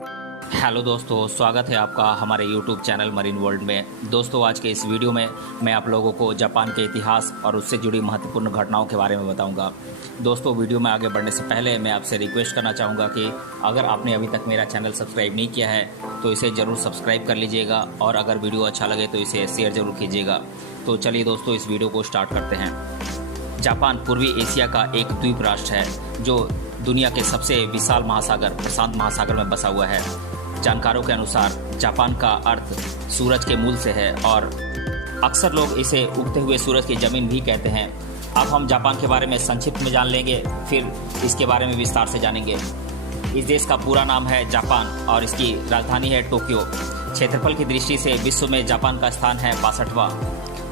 Hello दोस्तों, स्वागत है आपका हमारे YouTube चैनल मरीन वर्ल्ड में। दोस्तों, आज के इस वीडियो में मैं आप लोगों को जापान के इतिहास और उससे जुड़ी महत्वपूर्ण घटनाओं के बारे में बताऊंगा। दोस्तों, वीडियो में आगे बढ़ने से पहले मैं आपसे रिक्वेस्ट करना चाहूँगा कि अगर आपने अभी तक मेरा चैनल सब्सक्राइब नहीं किया है तो इसे ज़रूर सब्सक्राइब कर लीजिएगा और अगर वीडियो अच्छा लगे तो इसे शेयर ज़रूर कीजिएगा। तो चलिए दोस्तों, इस वीडियो को स्टार्ट करते हैं। जापान पूर्वी एशिया का एक द्वीप राष्ट्र है जो दुनिया के सबसे विशाल महासागर प्रशांत महासागर में बसा हुआ है। जानकारों के अनुसार जापान का अर्थ सूरज के मूल से है और अक्सर लोग इसे उगते हुए सूरज की जमीन भी कहते हैं। अब हम जापान के बारे में संक्षिप्त में जान लेंगे, फिर इसके बारे में विस्तार से जानेंगे। इस देश का पूरा नाम है जापान और इसकी राजधानी है टोक्यो। क्षेत्रफल की दृष्टि से विश्व में जापान का स्थान है 62वां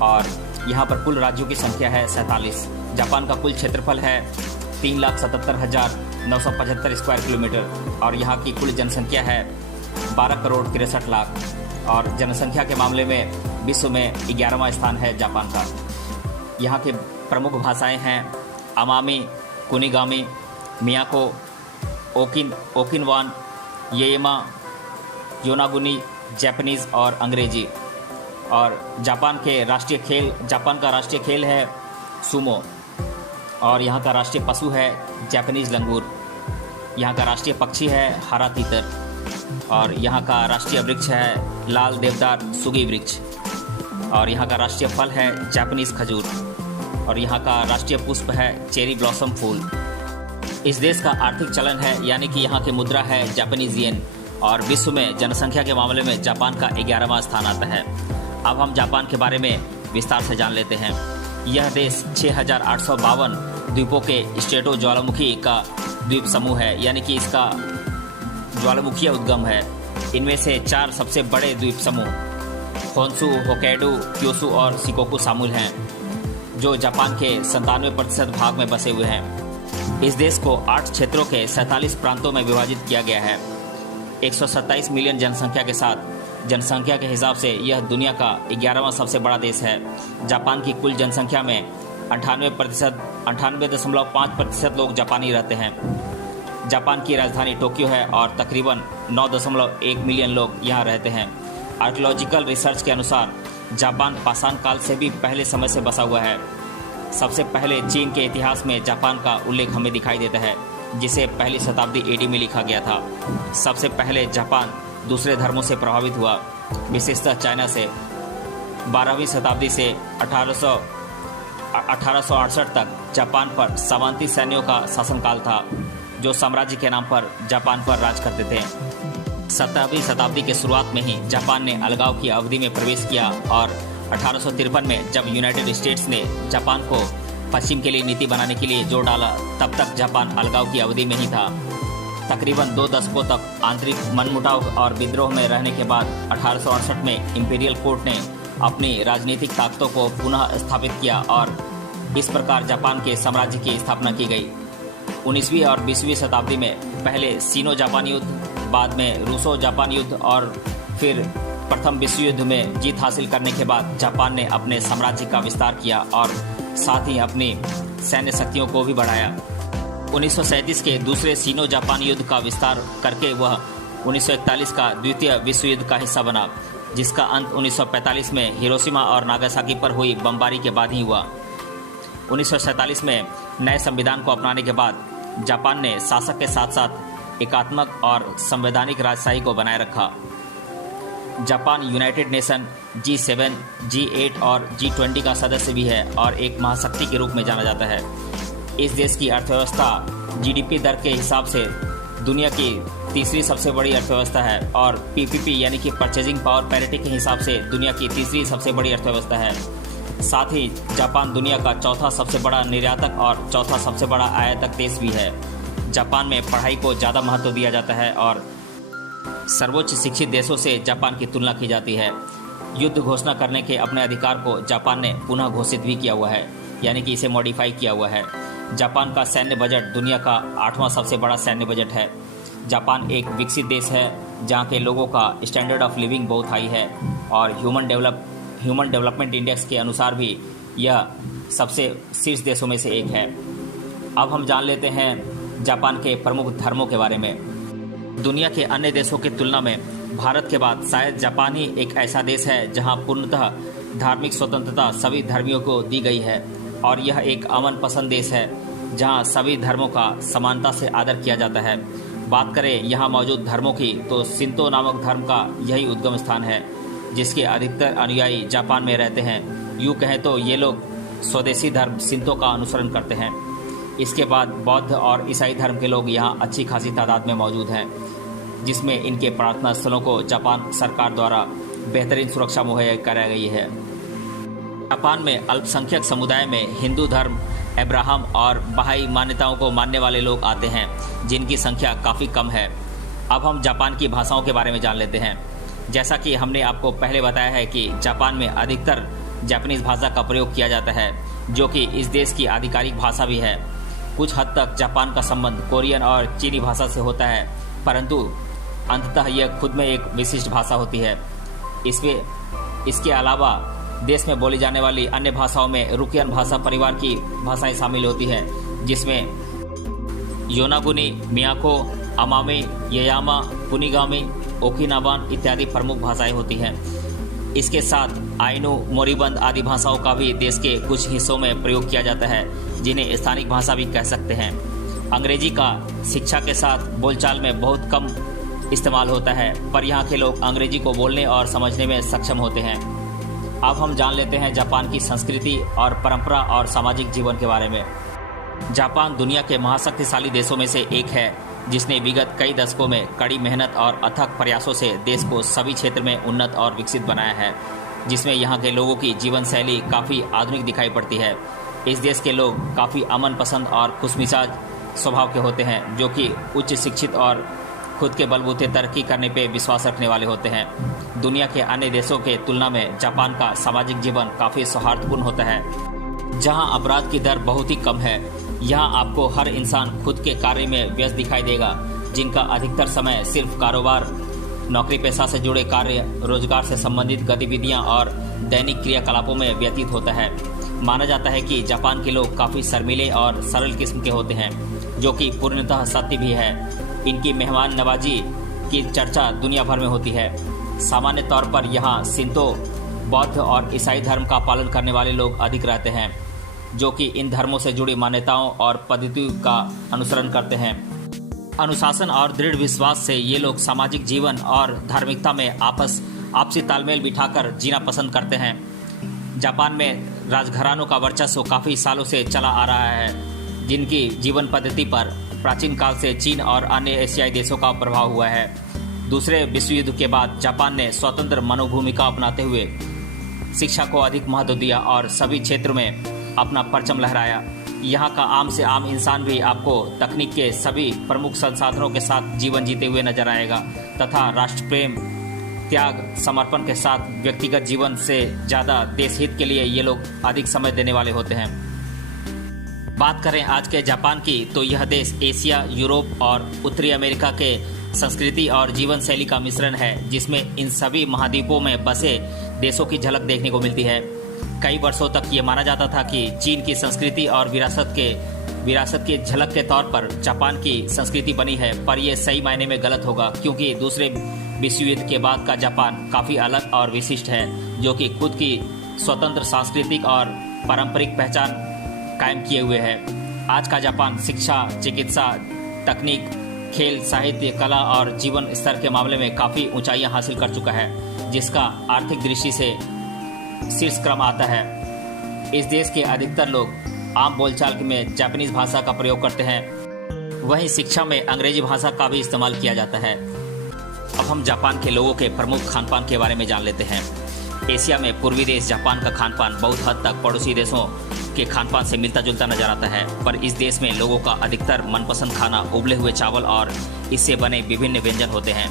और यहाँ पर कुल राज्यों की संख्या है 47। जापान का कुल क्षेत्रफल है 3,77,975 स्क्वायर किलोमीटर और यहाँ की कुल जनसंख्या है 12 करोड़ 63 लाख और जनसंख्या के मामले में विश्व में 11वां स्थान है जापान का। यहाँ के प्रमुख भाषाएं हैं अमामी, कुनिगामी, मियाको, ओकिनवान, येमा, योनागुनी, जापानीज और अंग्रेजी। और जापान का राष्ट्रीय खेल है सुमो और यहाँ का राष्ट्रीय पशु है जापानीज लंगूर। यहाँ का राष्ट्रीय पक्षी है हरा तीतर और यहाँ का राष्ट्रीय वृक्ष है लाल देवदार सुगी वृक्ष और यहाँ का राष्ट्रीय फल है जापानीज खजूर और यहाँ का राष्ट्रीय पुष्प है चेरी ब्लॉसम फूल। इस देश का आर्थिक चलन है यानी कि यहाँ की मुद्रा है जापानीज येन और विश्व में जनसंख्या के मामले में जापान का 11वां स्थान आता है। अब हम जापान के बारे में विस्तार से जान लेते हैं। यह देश 6,852 द्वीपों के स्ट्रेटो ज्वालामुखी का द्वीप समूह है यानी कि इसका ज्वालामुखीय उद्गम है। इनमें से 4 सबसे बड़े द्वीप समूह होन्शु, होक्काइडो, क्योसु और शिकोकु शामिल हैं जो जापान के 97% भाग में बसे हुए हैं। इस देश को 8 क्षेत्रों के 47 प्रांतों में विभाजित किया गया है। 127 मिलियन जनसंख्या के साथ जनसंख्या के हिसाब से यह दुनिया का 11वां सबसे बड़ा देश है। जापान की कुल जनसंख्या में 98.5% लोग जापानी रहते हैं। जापान की राजधानी टोक्यो है और तकरीबन 9.1 मिलियन लोग यहाँ रहते हैं। आर्कियोलॉजिकल रिसर्च के अनुसार जापान पाषाण काल से भी पहले समय से बसा हुआ है। सबसे पहले चीन के इतिहास में जापान का उल्लेख हमें दिखाई देता है जिसे पहली शताब्दी एडी में लिखा गया था। सबसे पहले जापान दूसरे धर्मों से प्रभावित हुआ, विशेषतः चाइना से। 12वीं शताब्दी से 1868 तक जापान पर सामंती सैन्यों का शासनकाल था जो साम्राज्य के नाम पर जापान पर राज करते थे। 17वीं शताब्दी के शुरुआत में ही जापान ने अलगाव की अवधि में प्रवेश किया और 1853 में जब यूनाइटेड स्टेट्स ने जापान को पश्चिम के लिए नीति बनाने के लिए जोर डाला तब तक जापान अलगाव की अवधि में ही था। तकरीबन 2 दशकों तक आंतरिक मनमुटाव और विद्रोह में रहने के बाद 1868 में इंपीरियल कोर्ट ने अपनी राजनीतिक ताकतों को पुनः स्थापित किया और इस प्रकार जापान के साम्राज्य की स्थापना की गई। 19वीं और 20वीं शताब्दी में पहले सीनो जापान युद्ध, बाद में रूसो जापान युद्ध और फिर प्रथम विश्व युद्ध में जीत हासिल करने के बाद जापान ने अपने साम्राज्य का विस्तार किया और साथ ही अपनी सैन्य शक्तियों को भी बढ़ाया। 1937 के दूसरे सीनो जापान युद्ध का विस्तार करके वह 1941 का द्वितीय विश्व युद्ध का हिस्सा बना जिसका अंत 1945 में हिरोशिमा और नागासाकी पर हुई बमबारी के बाद ही हुआ। 1947 में नए संविधान को अपनाने के बाद जापान ने शासक के साथ साथ एकात्मक और संवैधानिक राजशाही को बनाए रखा। Japan United nation G7, G8 और G20 का सदस्य भी है और एक महाशक्ति के रूप में जाना जाता है। इस देश की अर्थव्यवस्था GDP दर के हिसाब से दुनिया की तीसरी सबसे बड़ी अर्थव्यवस्था है और PPP यानी कि परचेजिंग पावर पैरिटी के हिसाब से दुनिया की तीसरी सबसे बड़ी अर्थव्यवस्था है। साथ ही जापान दुनिया का चौथा सबसे बड़ा निर्यातक और चौथा सबसे बड़ा आयातक देश भी है। जापान में पढ़ाई को ज़्यादा महत्व दिया जाता है और सर्वोच्च शिक्षित देशों से जापान की तुलना की जाती है। युद्ध घोषणा करने के अपने अधिकार को जापान ने पुनः घोषित भी किया हुआ है यानी कि इसे मॉडिफाई किया हुआ है। जापान का सैन्य बजट दुनिया का 8वां सबसे बड़ा सैन्य बजट है। जापान एक विकसित देश है जहाँ के लोगों का स्टैंडर्ड ऑफ लिविंग बहुत हाई है और ह्यूमन डेवलपमेंट इंडेक्स के अनुसार भी यह सबसे शीर्ष देशों में से एक है। अब हम जान लेते हैं जापान के प्रमुख धर्मों के बारे में। दुनिया के अन्य देशों की तुलना में भारत के बाद शायद जापान ही एक ऐसा देश है जहां पूर्णतः धार्मिक स्वतंत्रता सभी धर्मियों को दी गई है और यह एक अमन पसंद देश है जहां सभी धर्मों का समानता से आदर किया जाता है। बात करें यहां मौजूद धर्मों की तो शिंतो नामक धर्म का यही उद्गम स्थान है जिसके अधिकतर अनुयायी जापान में रहते हैं। यूँ कहें तो ये लोग स्वदेशी धर्म शिंतो का अनुसरण करते हैं। इसके बाद बौद्ध और ईसाई धर्म के लोग यहाँ अच्छी खासी तादाद में मौजूद हैं, जिसमें इनके प्रार्थना स्थलों को जापान सरकार द्वारा बेहतरीन सुरक्षा मुहैया कराई गई है। जापान में अल्पसंख्यक समुदाय में हिंदू धर्म, अब्राहम और बहाई मान्यताओं को मानने वाले लोग आते हैं, जिनकी संख्या काफ़ी कम है। अब हम जापान की भाषाओं के बारे में जान लेते हैं। जैसा कि हमने आपको पहले बताया है कि जापान में अधिकतर जापानीज भाषा का प्रयोग किया जाता है, जो कि इस देश की आधिकारिक भाषा भी है। कुछ हद तक जापान का संबंध कोरियन और चीनी भाषा से होता है, परंतु अंततः यह खुद में एक विशिष्ट भाषा होती है। इसके अलावा देश में बोली जाने वाली अन्य भाषाओं में रुकियन भाषा परिवार की भाषाएं शामिल होती है, जिसमें योनागुनी, मियाको, अमामी, ययामा, कुनिगामी, ओकिनावान इत्यादि प्रमुख भाषाएं होती हैं। इसके साथ आइनू, मोरिबंद आदि भाषाओं का भी देश के कुछ हिस्सों में प्रयोग किया जाता है, जिन्हें स्थानिक भाषा भी कह सकते हैं। अंग्रेजी का शिक्षा के साथ बोलचाल में बहुत कम इस्तेमाल होता है, पर यहाँ के लोग अंग्रेजी को बोलने और समझने में सक्षम होते हैं। अब हम जान लेते हैं जापान की संस्कृति और परंपरा और सामाजिक जीवन के बारे में। जापान दुनिया के महाशक्तिशाली देशों में से एक है, जिसने विगत कई दशकों में कड़ी मेहनत और अथक प्रयासों से देश को सभी क्षेत्र में उन्नत और विकसित बनाया है, जिसमें यहाँ के लोगों की जीवन शैली काफ़ी आधुनिक दिखाई पड़ती है। इस देश के लोग काफ़ी अमन पसंद और खुशमिजाज स्वभाव के होते हैं, जो कि उच्च शिक्षित और खुद के बलबूते तरक्की करने पे विश्वास रखने वाले होते हैं। दुनिया के अन्य देशों के तुलना में जापान का सामाजिक जीवन काफ़ी सौहार्दपूर्ण होता है, जहां अपराध की दर बहुत ही कम है। यहां आपको हर इंसान खुद के कार्य में व्यस्त दिखाई देगा, जिनका अधिकतर समय सिर्फ कारोबार, नौकरी पेशा से जुड़े कार्य, रोजगार से संबंधित गतिविधियां और दैनिक क्रियाकलापों में व्यतीत होता है। माना जाता है कि जापान के लोग काफ़ी शर्मीले और सरल किस्म के होते हैं, जो कि पूर्णतः सत्य भी है। इनकी मेहमान नवाजी की चर्चा दुनिया भर में होती है। सामान्य तौर पर यहाँ शिंतो, बौद्ध और ईसाई धर्म का पालन करने वाले लोग अधिक रहते हैं, जो कि इन धर्मों से जुड़ी मान्यताओं और पद्धतियों का अनुसरण करते हैं। अनुशासन और दृढ़ विश्वास से ये लोग सामाजिक जीवन और धार्मिकता में आपसी तालमेल बिठाकर जीना पसंद करते हैं। जापान में राजघरानों का वर्चस्व काफ़ी सालों से चला आ रहा है, जिनकी जीवन पद्धति पर प्राचीन काल से चीन और अन्य एशियाई देशों का प्रभाव हुआ है। दूसरे विश्व युद्ध के बाद जापान ने स्वतंत्र मनोभूमिका अपनाते हुए शिक्षा को अधिक महत्व दिया और सभी क्षेत्रों में अपना परचम लहराया। यहाँ का आम से आम इंसान भी आपको तकनीक के सभी प्रमुख संसाधनों के साथ जीवन जीते हुए नजर आएगा तथा राष्ट्र प्रेम, त्याग, समर्पण के साथ व्यक्तिगत जीवन से ज़्यादा देश हित के लिए ये लोग अधिक समय देने वाले होते हैं। बात करें आज के जापान की, तो यह देश एशिया, यूरोप और उत्तरी अमेरिका के संस्कृति और जीवन शैली का मिश्रण है, जिसमें इन सभी महाद्वीपों में बसे देशों की झलक देखने को मिलती है। कई वर्षों तक ये माना जाता था कि चीन की संस्कृति और विरासत की झलक के तौर पर जापान की संस्कृति बनी है, पर यह सही मायने में गलत होगा, क्योंकि दूसरे विश्व युद्ध के बाद का जापान काफ़ी अलग और विशिष्ट है, जो कि खुद की स्वतंत्र सांस्कृतिक और पारंपरिक पहचान कायम किए हुए है। आज का जापान शिक्षा, चिकित्सा, तकनीक, खेल, साहित्य, कला और जीवन स्तर के मामले में काफ़ी ऊंचाइयां हासिल कर चुका है, जिसका आर्थिक दृष्टि से शीर्ष क्रम आता है। इस देश के अधिकतर लोग आम बोलचाल में जापानीज भाषा का प्रयोग करते हैं। वहीं शिक्षा में अंग्रेजी भाषा का भी इस्तेमाल किया जाता है। अब हम जापान के लोगों के प्रमुख खानपान के बारे में जान लेते हैं। एशिया में पूर्वी देश जापान का खानपान बहुत हद तक पड़ोसी देशों के खानपान से मिलता जुलता नजर आता है, पर इस देश में लोगों का अधिकतर मनपसंद खाना उबले हुए चावल और इससे बने विभिन्न व्यंजन होते हैं।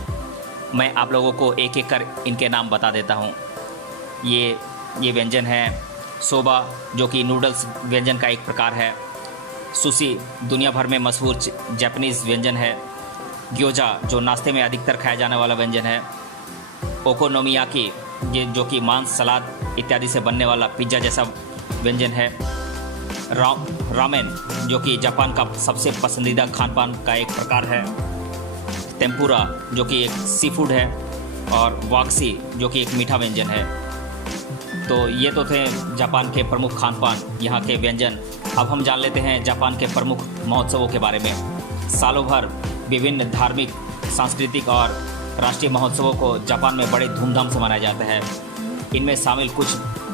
मैं आप लोगों को एक एक कर इनके नाम बता देता हूँ। ये व्यंजन है सोबा, जो कि नूडल्स व्यंजन का एक प्रकार है। सुशी दुनिया भर में मशहूर जापानीज व्यंजन है। ग्योजा, जो नाश्ते में अधिकतर खाया जाने वाला व्यंजन है। ओकोनोमियाकी, ये जो कि मांस, सलाद इत्यादि से बनने वाला पिज्ज़ा जैसा व्यंजन है। रामेन, जो कि जापान का सबसे पसंदीदा खानपान का एक प्रकार है। टेम्पुरा जो कि एक सी फूड है, और वाक्सी जो कि एक मीठा व्यंजन है। तो ये तो थे जापान के प्रमुख खान पान, यहाँ के व्यंजन। अब हम जान लेते हैं जापान के प्रमुख महोत्सवों के बारे में। सालों भर विभिन्न धार्मिक, सांस्कृतिक और राष्ट्रीय महोत्सवों को जापान में बड़े धूमधाम से मनाया जाता है। इनमें शामिल कुछ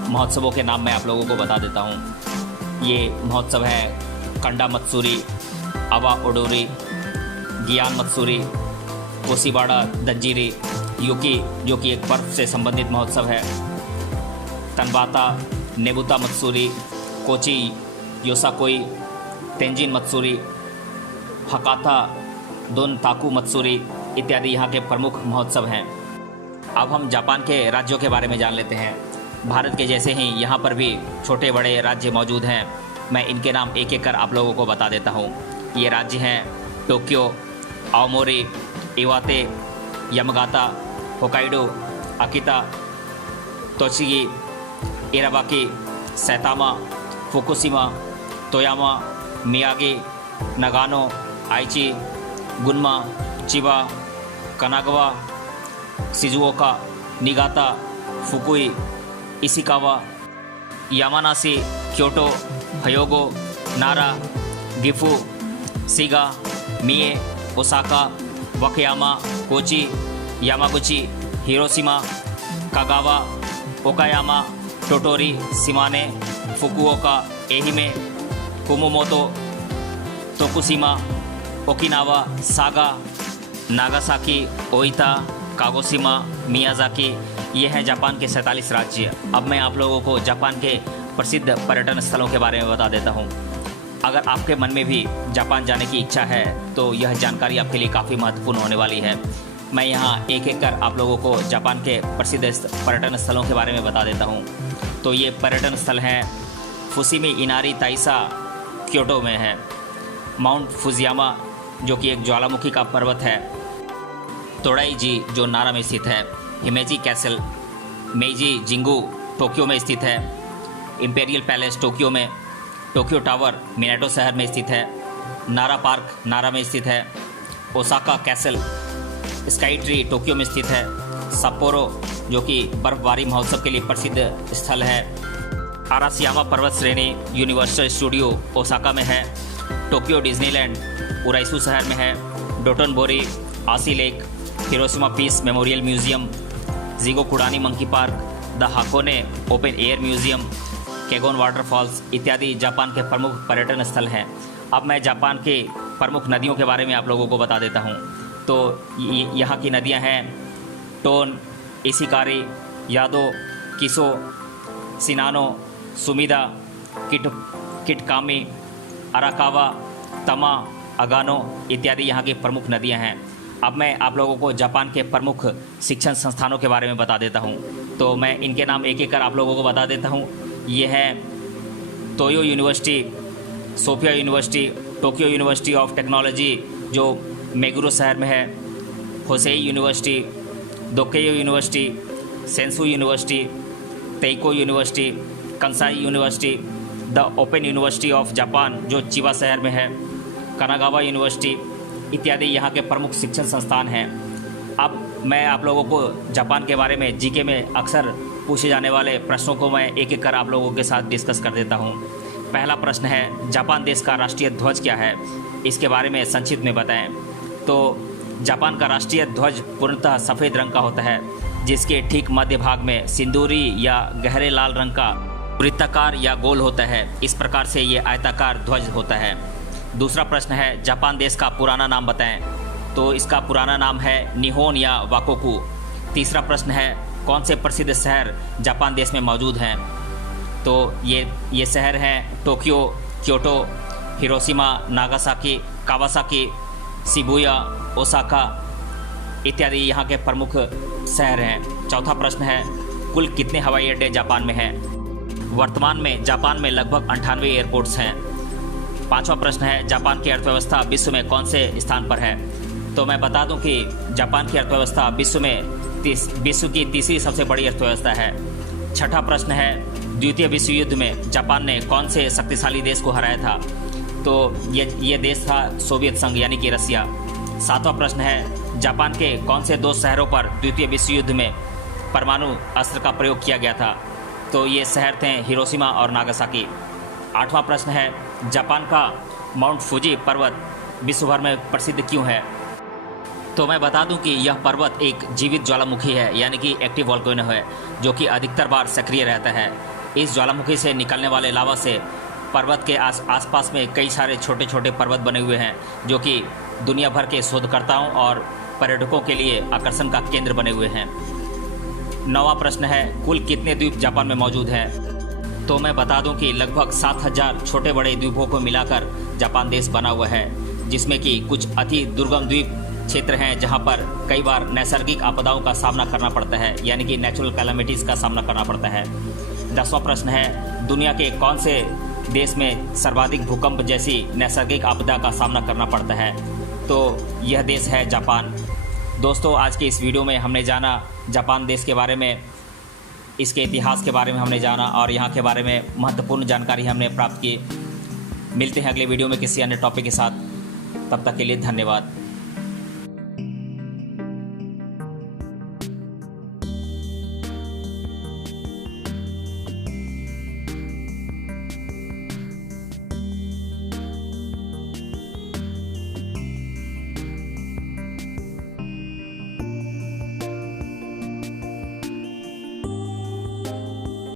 महोत्सवों के नाम मैं आप लोगों को बता देता हूँ। ये महोत्सव है कंडा मत्सुरी, अवा ओडोरी, गियान मत्सुरी, कोशिबाड़ा दज्जिरी, युकी जो कि एक बर्फ से संबंधित महोत्सव है, तनबाता नेबुता मत्सुरी, कोची योसाकोई, तेंजिन मत्सुरी, हकाता दोन ताकू मत्सुरी इत्यादि यहाँ के प्रमुख महोत्सव हैं। अब हम जापान के राज्यों के बारे में जान लेते हैं। भारत के जैसे ही यहाँ पर भी छोटे बड़े राज्य मौजूद हैं। मैं इनके नाम एक एक कर आप लोगों को बता देता हूँ। ये राज्य हैं Tokyo, Aomori, Iwate, Yamagata, Hokkaido, Akita, Tochigi, इराबाकी, Saitama, Fukushima, Toyama, Miyagi, Nagano, Aichi, Gunma, Chiba, Kanagawa, Shizuoka, Niigata, Fukui, Ishikawa, Yamanashi, Kyoto, Hyogo, Nara, Gifu, Shiga, Mie, Osaka, Wakayama, Kochi, Yamaguchi, Hiroshima, Kagawa, Okayama, Tottori, Shimane, Fukuoka, Ehime, Kumamoto, Tokushima, Okinawa, Saga, Nagasaki, Oita, Kagoshima, Miyazaki. ये हैं Japan के 47 राज्य। अब मैं आप लोगों को Japan के प्रसिद्ध पर्यटन स्थलों के बारे में बता देता हूँ। अगर आपके मन में भी जापान जाने की इच्छा है तो यह जानकारी आपके लिए काफ़ी महत्वपूर्ण होने वाली है। मैं यहाँ एक एक कर आप लोगों को जापान के प्रसिद्ध पर्यटन स्थलों के बारे में बता देता हूँ। तो ये पर्यटन स्थल हैं फुसिमी इनारी ताइसा क्योटो में है, माउंट फुजियामा जो कि एक ज्वालामुखी का पर्वत है, तोडाई जी जो नारा में स्थित है, Himeji castle, Meiji Xingu Tokyo में स्थित है, इंपेरियल पैलेस टोक्यो में, टोक्यो टावर मिनाटो शहर में स्थित है, नारा पार्क नारा में स्थित है, Osaka castle, sky tree Tokyo में स्थित है, सप्पोरो जो कि बर्फबारी महोत्सव के लिए प्रसिद्ध स्थल है, आरासियामा पर्वत श्रेणी यूनिवर्सल स्टूडियो ओसाका में है, टोक्यो डिज्नीलैंड उराइसू शहर में है, Dotonbori, Ashi lake, Hiroshima peace memorial museum, Jigokudani monkey park, the Hakone open air museum, Kegon waterfalls इत्यादि जापान के प्रमुख पर्यटन स्थल हैं। अब मैं जापान के प्रमुख नदियों के बारे में आप लोगों को बता देता हूँ। तो यहाँ की नदियाँ हैं टोन, इशिकारी, यादो, किसो, सिनानो, सुमिदा, किटकामी, अराकावा, तमा, अगानो इत्यादि यहाँ की प्रमुख नदियाँ हैं। अब मैं आप लोगों को जापान के प्रमुख शिक्षण संस्थानों के बारे में बता देता हूँ। तो मैं इनके नाम एक एक कर आप लोगों को बता देता हूँ। ये है Toyo university, Sophia university, Tokyo university of technology जो मेगुरो शहर में है, Hosei university, Dokkyo university, Senshu university, Teikyo university, Kansai university, the open university of Japan जो चिबा शहर में है, कनागावा यूनिवर्सिटी इत्यादि यहाँ के प्रमुख शिक्षण संस्थान हैं। अब मैं आप लोगों को जापान के बारे में जीके में अक्सर पूछे जाने वाले प्रश्नों को मैं एक एक कर आप लोगों के साथ डिस्कस कर देता हूँ। पहला प्रश्न है, जापान देश का राष्ट्रीय ध्वज क्या है? इसके बारे में संक्षिप्त में बताएं। तो जापान का राष्ट्रीय ध्वज पूर्णतः सफ़ेद रंग का होता है, जिसके ठीक मध्य भाग में सिंदूरी या गहरे लाल रंग का वृत्ताकार या गोल होता है। इस प्रकार से ये आयताकार ध्वज होता है। दूसरा प्रश्न है, जापान देश का पुराना नाम बताएं। तो इसका पुराना नाम है निहोन या वाकोकू। तीसरा प्रश्न है, कौन से प्रसिद्ध शहर जापान देश में मौजूद हैं? तो ये शहर हैं Tokyo, Kyoto, Hiroshima, Nagasaki, Kawasaki, Shibuya, Osaka इत्यादि यहाँ के प्रमुख शहर हैं। चौथा प्रश्न है, कुल कितने हवाई अड्डे जापान में हैं? वर्तमान में जापान में लगभग 98 एयरपोर्ट्स हैं। पांचवा प्रश्न है, जापान की अर्थव्यवस्था विश्व में कौन से स्थान पर है? तो मैं बता दूं कि जापान की अर्थव्यवस्था विश्व की तीसरी सबसे बड़ी अर्थव्यवस्था है। छठा प्रश्न है, द्वितीय विश्व युद्ध में जापान ने कौन से शक्तिशाली देश को हराया था? तो ये देश था सोवियत संघ यानी कि रसिया। सातवां प्रश्न है, जापान के कौन से 2 शहरों पर द्वितीय विश्व युद्ध में परमाणु अस्त्र का प्रयोग किया गया था? तो ये शहर थे हिरोशिमा और नागासाकी। 8वां प्रश्न है, जापान का माउंट फूजी पर्वत विश्व भर में प्रसिद्ध क्यों है? तो मैं बता दूं कि यह पर्वत एक जीवित ज्वालामुखी है, यानी कि एक्टिव वोल्केनो है, जो कि अधिकतर बार सक्रिय रहता है। इस ज्वालामुखी से निकलने वाले लावा से पर्वत के आसपास में कई सारे छोटे छोटे पर्वत बने हुए हैं, जो कि दुनिया भर के शोधकर्ताओं और पर्यटकों के लिए आकर्षण का केंद्र बने हुए हैं। 9वां प्रश्न है, कुल कितने द्वीप जापान में मौजूद हैं? तो मैं बता दूं कि लगभग 7000 छोटे बड़े द्वीपों को मिलाकर जापान देश बना हुआ है, जिसमें कि कुछ अति दुर्गम द्वीप क्षेत्र हैं जहां पर कई बार नैसर्गिक आपदाओं का सामना करना पड़ता है, यानी कि नेचुरल कैलामिटीज़ का सामना करना पड़ता है। 10वां प्रश्न है, दुनिया के कौन से देश में सर्वाधिक भूकंप जैसी नैसर्गिक आपदा का सामना करना पड़ता है? तो यह देश है जापान। दोस्तों, आज के इस वीडियो में हमने जाना जापान देश के बारे में, इसके इतिहास के बारे में हमने जाना और यहाँ के बारे में महत्वपूर्ण जानकारी हमने प्राप्त की। मिलते हैं अगले वीडियो में किसी अन्य टॉपिक के साथ। तब तक के लिए धन्यवाद।